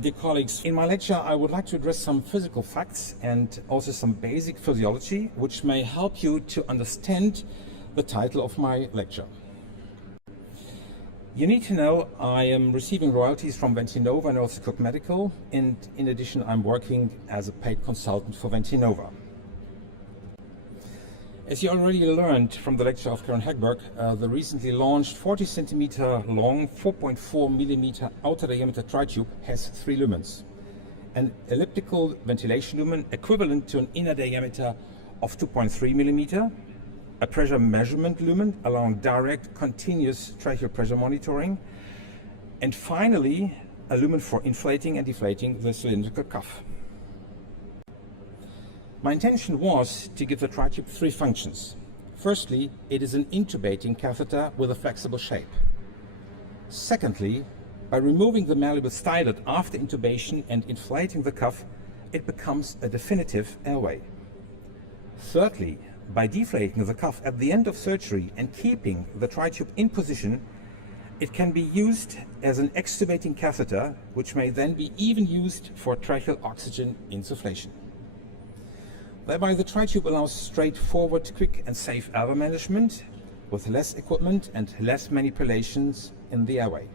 Dear colleagues, in my lecture I would like to address some physical facts and also some basic physiology which may help you to understand the title of my lecture. You need to know I am receiving royalties from Ventinova and also Cook Medical, and in addition I'm working as a paid consultant for Ventinova. As you already learned from the lecture of Karen Hagberg, the recently launched 40 centimeter long, 4.4 millimeter outer diameter tritube has 3 lumens. An elliptical ventilation lumen equivalent to an inner diameter of 2.3 millimeter, a pressure measurement lumen allowing direct continuous tracheal pressure monitoring, and finally a lumen for inflating and deflating the cylindrical cuff. My intention was to give the tritube 3 functions. Firstly, it is an intubating catheter with a flexible shape. Secondly, by removing the malleable stylet after intubation and inflating the cuff, it becomes a definitive airway. Thirdly, by deflating the cuff at the end of surgery and keeping the tritube in position, it can be used as an extubating catheter, which may then be even used for tracheal oxygen insufflation. Thereby the tritube allows straightforward, quick and safe airway management with less equipment and less manipulations in the airway.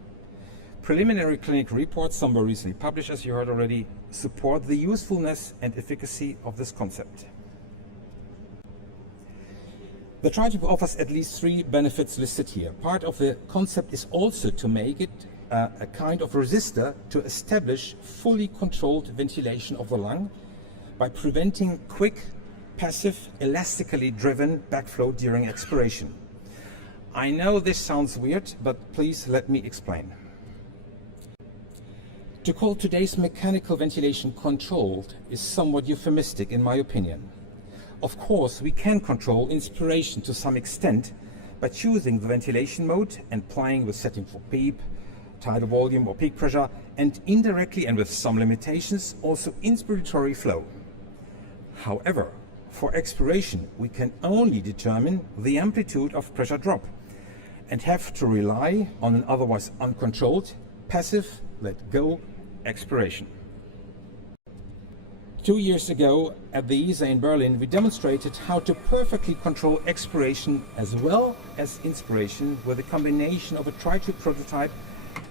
Preliminary clinical reports, some were recently published as you heard already, support the usefulness and efficacy of this concept. The tritube offers at least 3 benefits listed here. Part of the concept is also to make it a kind of resistor to establish fully controlled ventilation of the lung by preventing quick, passive, elastically driven backflow during expiration. I know this sounds weird, but please let me explain. To call today's mechanical ventilation controlled is somewhat euphemistic in my opinion. Of course, we can control inspiration to some extent by choosing the ventilation mode and playing with setting for PEEP, tidal volume or peak pressure, and indirectly and with some limitations also inspiratory flow. However, for expiration we can only determine the amplitude of pressure drop and have to rely on an otherwise uncontrolled, passive, let go expiration. 2 years ago at the ESA in Berlin we demonstrated how to perfectly control expiration as well as inspiration with a combination of a tritube prototype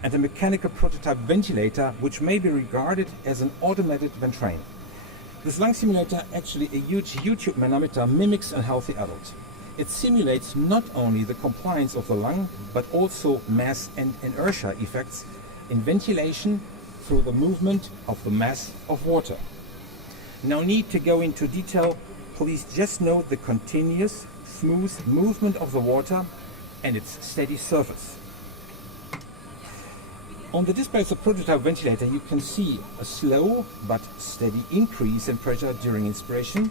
and a mechanical prototype ventilator which may be regarded as an automated ventrain. This lung simulator, actually a huge YouTube manometer, mimics a healthy adult. It simulates not only the compliance of the lung, but also mass and inertia effects in ventilation through the movement of the mass of water. No need to go into detail, please just note the continuous, smooth movement of the water and its steady surface. On the display of the prototype ventilator you can see a slow but steady increase in pressure during inspiration,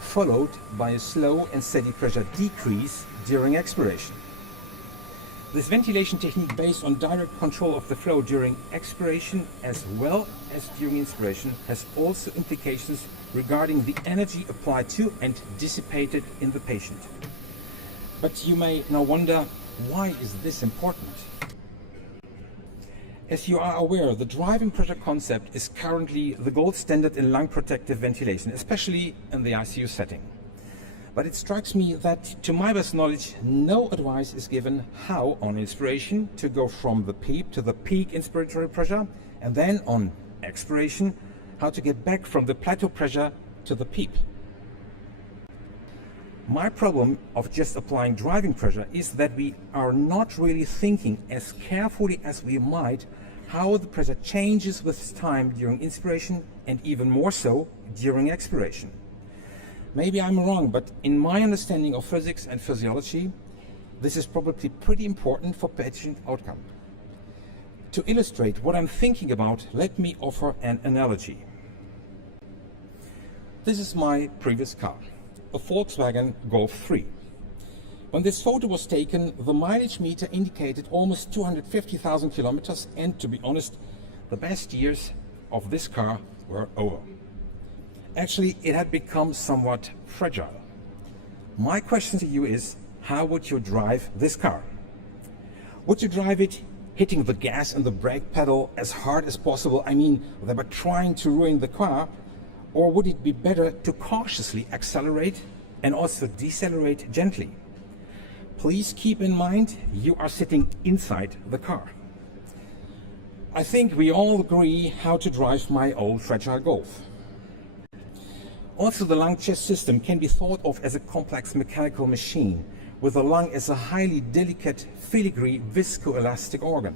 followed by a slow and steady pressure decrease during expiration. This ventilation technique based on direct control of the flow during expiration as well as during inspiration has also implications regarding the energy applied to and dissipated in the patient. But you may now wonder, why is this important? As you are aware, the driving pressure concept is currently the gold standard in lung protective ventilation, especially in the ICU setting. But it strikes me that, to my best knowledge, no advice is given how, on inspiration, to go from the PEEP to the peak inspiratory pressure, and then on expiration, how to get back from the plateau pressure to the PEEP. My problem of just applying driving pressure is that we are not really thinking as carefully as we might how the pressure changes with time during inspiration and even more so during expiration. Maybe I'm wrong, but in my understanding of physics and physiology, this is probably pretty important for patient outcome. To illustrate what I'm thinking about, let me offer an analogy. This is my previous car, a Volkswagen Golf 3. When this photo was taken, the mileage meter indicated almost 250,000 kilometers, and to be honest, the best years of this car were over. Actually, it had become somewhat fragile. My question to you is, how would you drive this car? Would you drive it hitting the gas and the brake pedal as hard as possible? I mean, they were trying to ruin the car. Or would it be better to cautiously accelerate and also decelerate gently? Please keep in mind you are sitting inside the car. I think we all agree how to drive my old fragile Golf. Also, the lung-chest system can be thought of as a complex mechanical machine, with the lung as a highly delicate, filigree, viscoelastic organ.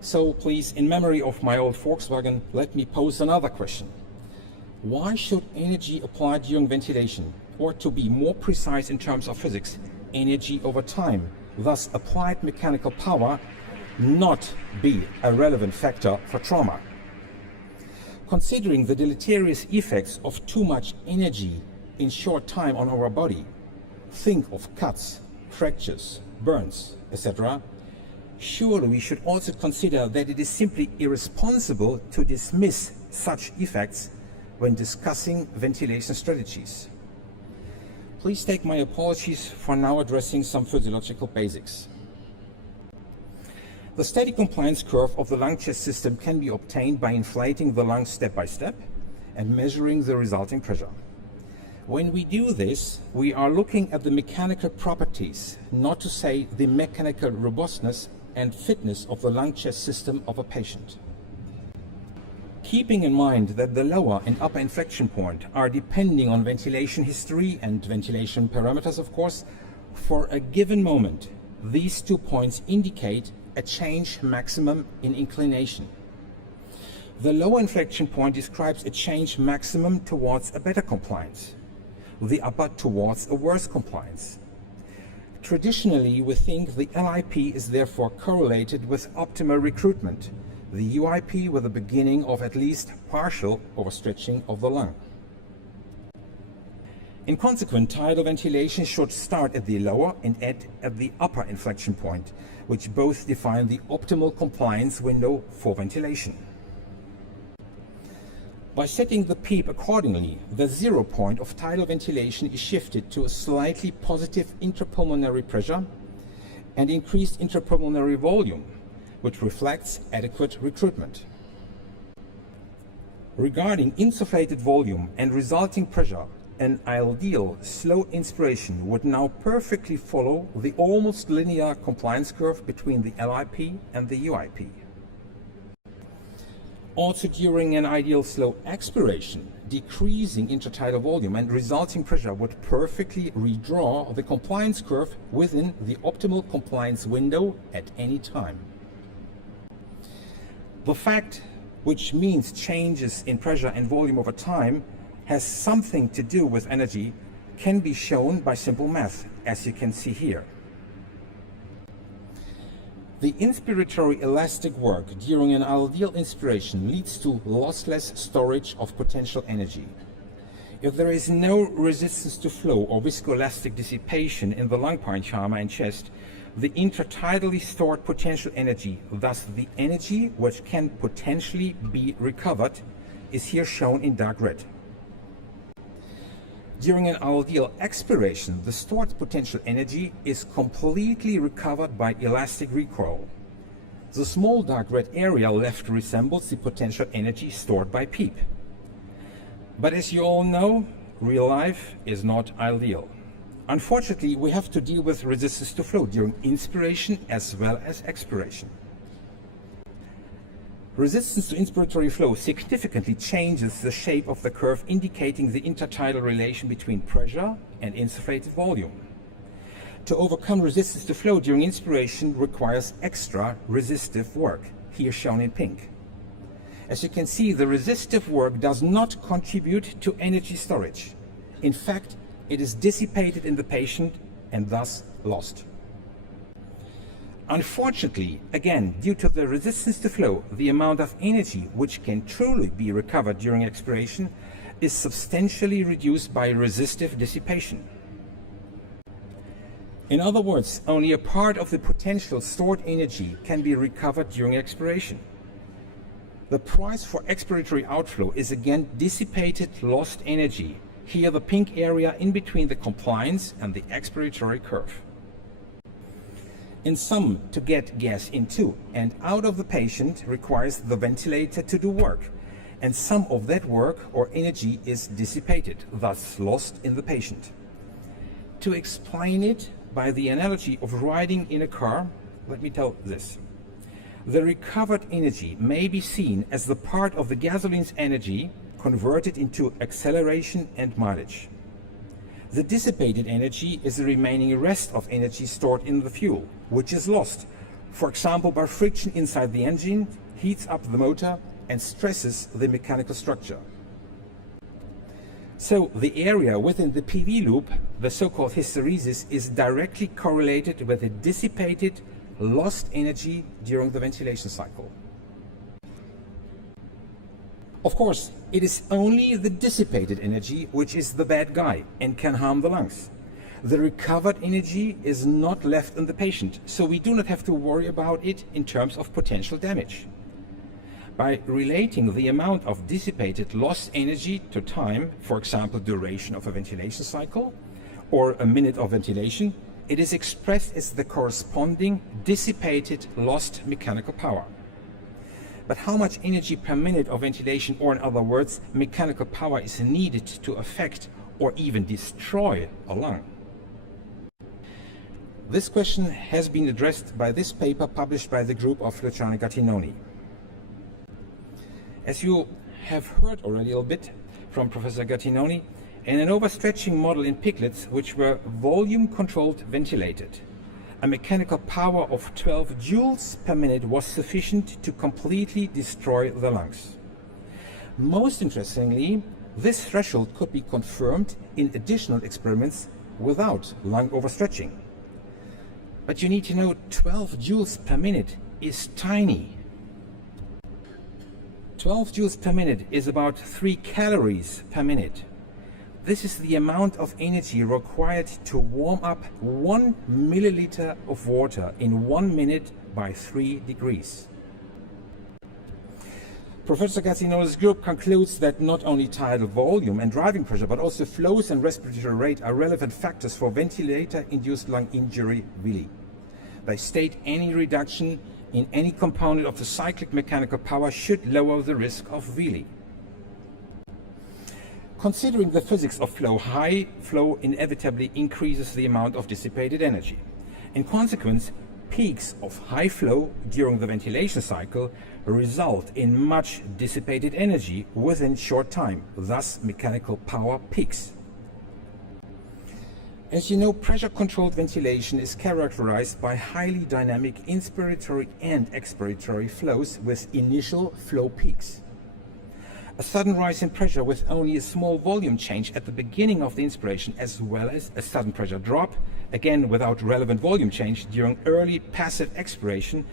So please, in memory of my old Volkswagen, let me pose another question. Why should energy applied during ventilation, or to be more precise in terms of physics, energy over time, thus applied mechanical power, not be a relevant factor for trauma? Considering the deleterious effects of too much energy in short time on our body, think of cuts, fractures, burns, etc., surely we should also consider that it is simply irresponsible to dismiss such effects when discussing ventilation strategies. Please take my apologies for now addressing some physiological basics. The steady compliance curve of the lung-chest system can be obtained by inflating the lungs step by step and measuring the resulting pressure. When we do this, we are looking at the mechanical properties, not to say the mechanical robustness and fitness of the lung-chest system of a patient. Keeping in mind that the lower and upper inflection point are depending on ventilation history and ventilation parameters, of course, for a given moment, these 2 points indicate a change maximum in inclination. The lower inflection point describes a change maximum towards a better compliance, the upper towards a worse compliance. Traditionally, we think the LIP is therefore correlated with optimal recruitment, the UIP with the beginning of at least partial overstretching of the lung. In consequence, tidal ventilation should start at the lower and end at the upper inflection point, which both define the optimal compliance window for ventilation. By setting the PEEP accordingly, the 0 point of tidal ventilation is shifted to a slightly positive intrapulmonary pressure and increased intrapulmonary volume, which reflects adequate recruitment. Regarding insufflated volume and resulting pressure, an ideal slow inspiration would now perfectly follow the almost linear compliance curve between the LIP and the UIP. Also, during an ideal slow expiration, decreasing intertidal volume and resulting pressure would perfectly redraw the compliance curve within the optimal compliance window at any time. The fact, which means changes in pressure and volume over time, has something to do with energy, can be shown by simple math, as you can see here. The inspiratory elastic work during an ideal inspiration leads to lossless storage of potential energy. If there is no resistance to flow or viscoelastic dissipation in the lung parenchyma and chest, the intratidally stored potential energy, thus the energy which can potentially be recovered, is here shown in dark red. During an ideal expiration, the stored potential energy is completely recovered by elastic recoil. The small dark red area left resembles the potential energy stored by PEEP. But as you all know, real life is not ideal. Unfortunately, we have to deal with resistance to flow during inspiration as well as expiration. Resistance to inspiratory flow significantly changes the shape of the curve, indicating the intertidal relation between pressure and insufflated volume. To overcome resistance to flow during inspiration requires extra resistive work, here shown in pink. As you can see, the resistive work does not contribute to energy storage. In fact, it is dissipated in the patient and thus lost. Unfortunately, again, due to the resistance to flow, the amount of energy which can truly be recovered during expiration is substantially reduced by resistive dissipation. In other words, only a part of the potential stored energy can be recovered during expiration. The price for expiratory outflow is again dissipated lost energy, here the pink area in between the compliance and the expiratory curve. In some, to get gas into and out of the patient requires the ventilator to do work, and some of that work or energy is dissipated, thus lost in the patient. To explain it by the analogy of riding in a car, let me tell this. The recovered energy may be seen as the part of the gasoline's energy converted into acceleration and mileage. The dissipated energy is the remaining rest of energy stored in the fuel, which is lost, for example by friction inside the engine, heats up the motor and stresses the mechanical structure. So the area within the PV loop, the so-called hysteresis, is directly correlated with the dissipated, lost energy during the ventilation cycle. Of course, it is only the dissipated energy which is the bad guy and can harm the lungs. The recovered energy is not left in the patient, so we do not have to worry about it in terms of potential damage. By relating the amount of dissipated lost energy to time, for example duration of a ventilation cycle or a minute of ventilation, it is expressed as the corresponding dissipated lost mechanical power. But how much energy per minute of ventilation, or in other words, mechanical power, is needed to affect or even destroy a lung? This question has been addressed by this paper published by the group of Luciano Gattinoni. As you have heard already a little bit from Professor Gattinoni, in an overstretching model in piglets which were volume-controlled ventilated, a mechanical power of 12 joules per minute was sufficient to completely destroy the lungs. Most interestingly, this threshold could be confirmed in additional experiments without lung overstretching. But you need to know 12 joules per minute is tiny. 12 joules per minute is about 3 calories per minute. This is the amount of energy required to warm up 1 milliliter of water in 1 minute by 3 degrees. Professor Gattinoni's group concludes that not only tidal volume and driving pressure, but also flows and respiratory rate are relevant factors for ventilator-induced lung injury really. They state any reduction in any component of the cyclic mechanical power should lower the risk of VLI. Considering the physics of flow, high flow inevitably increases the amount of dissipated energy. In consequence, peaks of high flow during the ventilation cycle result in much dissipated energy within short time, thus mechanical power peaks. As you know, pressure-controlled ventilation is characterized by highly dynamic inspiratory and expiratory flows with initial flow peaks. A sudden rise in pressure with only a small volume change at the beginning of the inspiration, as well as a sudden pressure drop, again without relevant volume change during early passive expiration,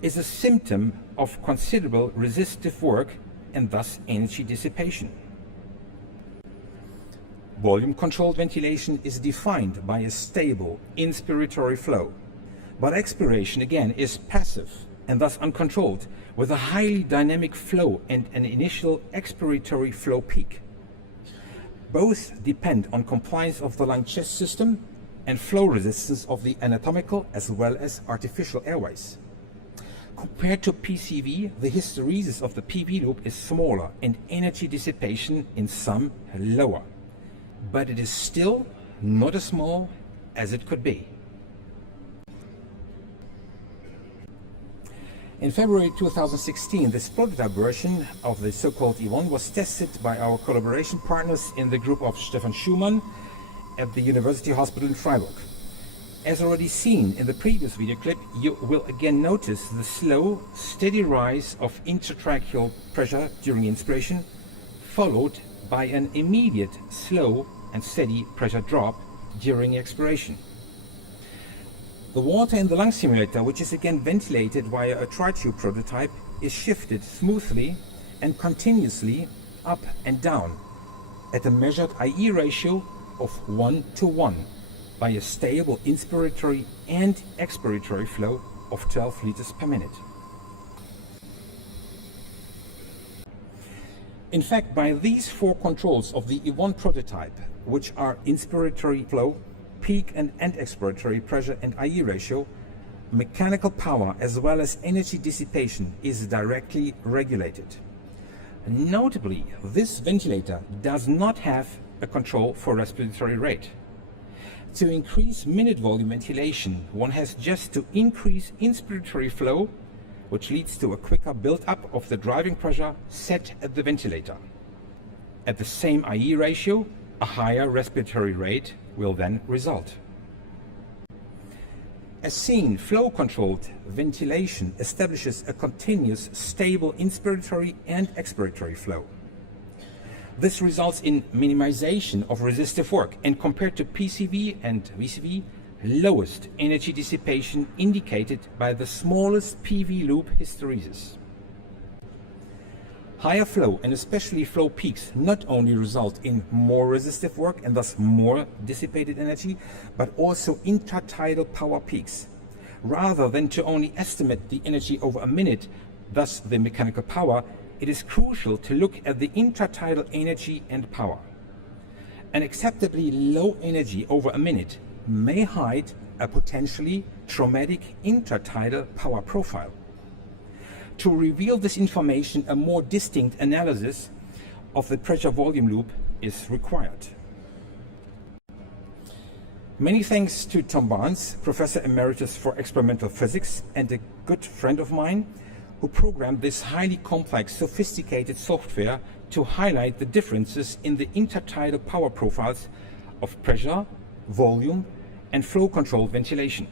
is a symptom of considerable resistive work and thus energy dissipation. Volume-controlled ventilation is defined by a stable inspiratory flow, but expiration again is passive and thus uncontrolled, with a highly dynamic flow and an initial expiratory flow peak. Both depend on compliance of the lung chest system and flow resistance of the anatomical as well as artificial airways. Compared to PCV, the hysteresis of the PV loop is smaller and energy dissipation in some lower, but it is still not as small as it could be. In February 2016, this prototype version of the so-called E1 was tested by our collaboration partners in the group of Stefan Schumann at the University Hospital in Freiburg. As already seen in the previous video clip, you will again notice the slow, steady rise of intratracheal pressure during inspiration, followed by an immediate, slow and steady pressure drop during expiration. The water in the lung simulator, which is again ventilated via a tri-tube prototype, is shifted smoothly and continuously up and down at a measured IE ratio of 1:1 by a stable inspiratory and expiratory flow of 12 liters per minute. In fact, by these 4 controls of the E1 prototype, which are inspiratory flow, peak and expiratory pressure and IE ratio, mechanical power as well as energy dissipation is directly regulated. Notably, this ventilator does not have a control for respiratory rate. To increase minute volume ventilation, one has just to increase inspiratory flow, which leads to a quicker build-up of the driving pressure set at the ventilator. At the same IE ratio, a higher respiratory rate will then result. As seen, flow-controlled ventilation establishes a continuous, stable inspiratory and expiratory flow. This results in minimization of resistive work and, compared to PCV and VCV, lowest energy dissipation indicated by the smallest PV loop hysteresis. Higher flow and especially flow peaks not only result in more resistive work and thus more dissipated energy, but also intertidal power peaks. Rather than to only estimate the energy over a minute, thus the mechanical power, it is crucial to look at the intertidal energy and power. An acceptably low energy over a minute may hide a potentially traumatic intertidal power profile. To reveal this information, a more distinct analysis of the pressure volume loop is required. Many thanks to Tom Barnes, Professor Emeritus for Experimental Physics and a good friend of mine, who programmed this highly complex, sophisticated software to highlight the differences in the intertidal power profiles of pressure, volume, and flow-controlled ventilation.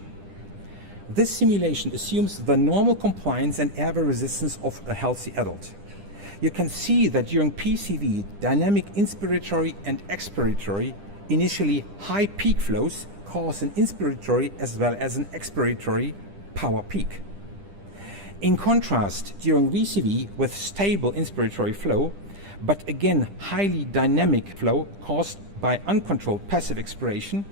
This simulation assumes the normal compliance and airway resistance of a healthy adult. You can see that during PCV, dynamic inspiratory and expiratory, initially high peak flows cause an inspiratory as well as an expiratory power peak. In contrast, during VCV with stable inspiratory flow, but again highly dynamic flow caused by uncontrolled passive expiration,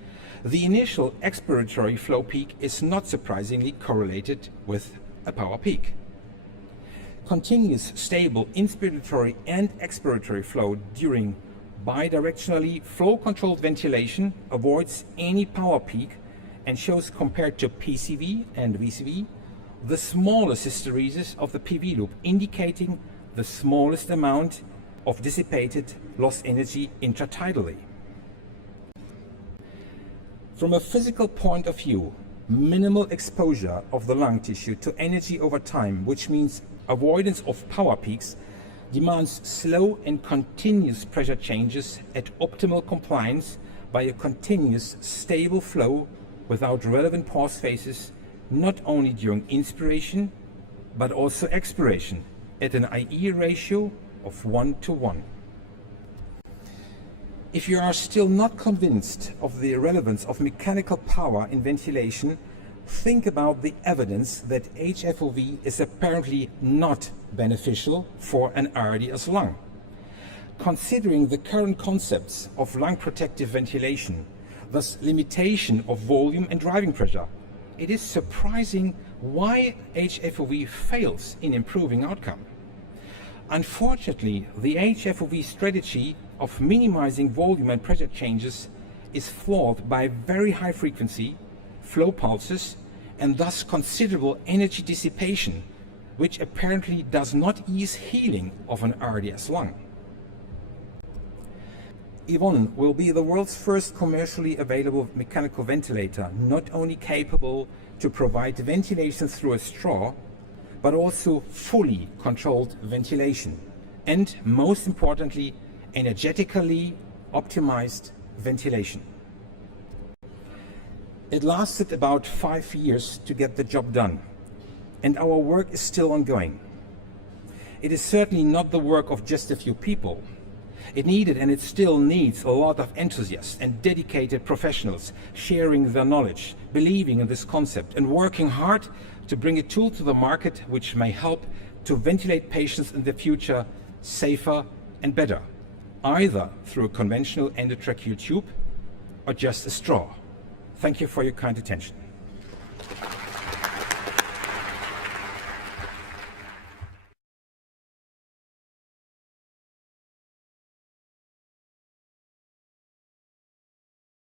the initial expiratory flow peak is not surprisingly correlated with a power peak. Continuous stable inspiratory and expiratory flow during bidirectionally flow-controlled ventilation avoids any power peak and shows, compared to PCV and VCV, the smallest hysteresis of the PV loop, indicating the smallest amount of dissipated lost energy intratidally. From a physical point of view, minimal exposure of the lung tissue to energy over time, which means avoidance of power peaks, demands slow and continuous pressure changes at optimal compliance by a continuous stable flow without relevant pause phases, not only during inspiration but also expiration at an IE ratio of 1:1. If you are still not convinced of the relevance of mechanical power in ventilation, think about the evidence that HFOV is apparently not beneficial for an RDS lung. Considering the current concepts of lung protective ventilation, thus limitation of volume and driving pressure, it is surprising why HFOV fails in improving outcome. Unfortunately, the HFOV strategy of minimizing volume and pressure changes is flawed by very high frequency, flow pulses, and thus considerable energy dissipation, which apparently does not ease healing of an RDS lung. Yvonne will be the world's first commercially available mechanical ventilator, not only capable to provide ventilation through a straw, but also fully controlled ventilation, and most importantly, energetically optimized ventilation. It lasted about 5 years to get the job done, and our work is still ongoing. It is certainly not the work of just a few people. It needed, and it still needs, a lot of enthusiasts and dedicated professionals sharing their knowledge, believing in this concept, and working hard to bring a tool to the market which may help to ventilate patients in the future safer and better, either through a conventional endotracheal tube or just a straw. Thank you for your kind attention.